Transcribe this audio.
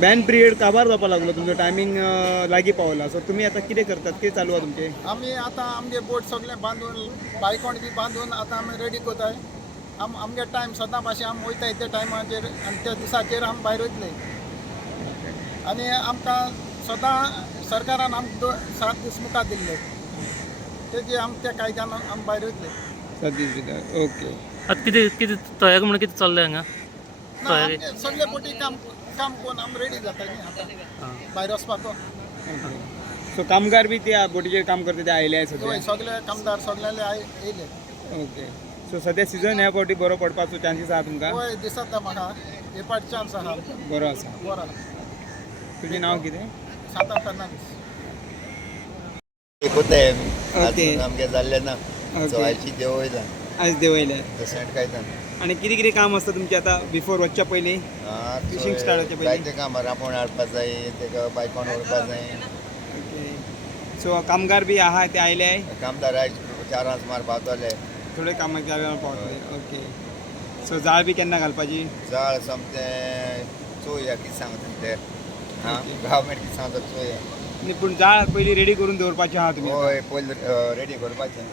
ban period काबार जावपा लागलो तुमचो टायमिंग लागी पावला सो तुम्ही आता कितें करतात कितें चालू आहा तुमचे आम्ही आता आमगे बोट सगळे बांधून बायकोण बी बांधून आता आम्ही रेडी करताय आमगे टायम सदां भाशेन आमी वयताय ते टायमाचेर आनी त्या दिसाचेर आमी भायर वयतले आनी आमकां सदां सरकारान आमकां 7 दीस मुखार दिल्ले तेजे आमी त्या कायद्यान आमी भायर वयतले ओके आता किती तयारी म्हणून किती चाललंय हांगा तयारी सगळे बोटी काम करून आमी रेडी जाता न्ही आतां भायर वचपाक सो कामगार बी त्या बोटीचेर काम करता ते आयले आय सध्या सगळे कामदार सगळे येयले ओके सो सध्या सिजन ह्या फावटी बरो पडपाचो चान्सीस आहा तुमकां होय दिसता म्हाका हे पाट चान्स आहा बरो आसा बरो तुजें नांव कितें सातार फर्नांडीस ओके आमगे जाल्ले ना सवायची देव वयला आज देवयल्या तशेंट कांय ना आणि कितें काम आसता तुमचें आतां बिफोर वचच्या पयलीं फिशिंग स्टार्ट जावचे पयलीं जायते काम रांपोण हाडपा जाय तेका बायकोन व्हरपा जाय ओके सो कामगार बी आहा ते आयले कामदार आयज 4 वरां सुमार पावतले थोडे कामाक पावतले ओके सो जाळ बी केन्ना घालपाची जाळ समतें चोया कितें सांगता ते गव्हर्मेंट कितें सांगता चोया पूण जाळ पयलीं रेडी करून दवरपाची आहा तुमी हय पयलीं रेडी करपाचें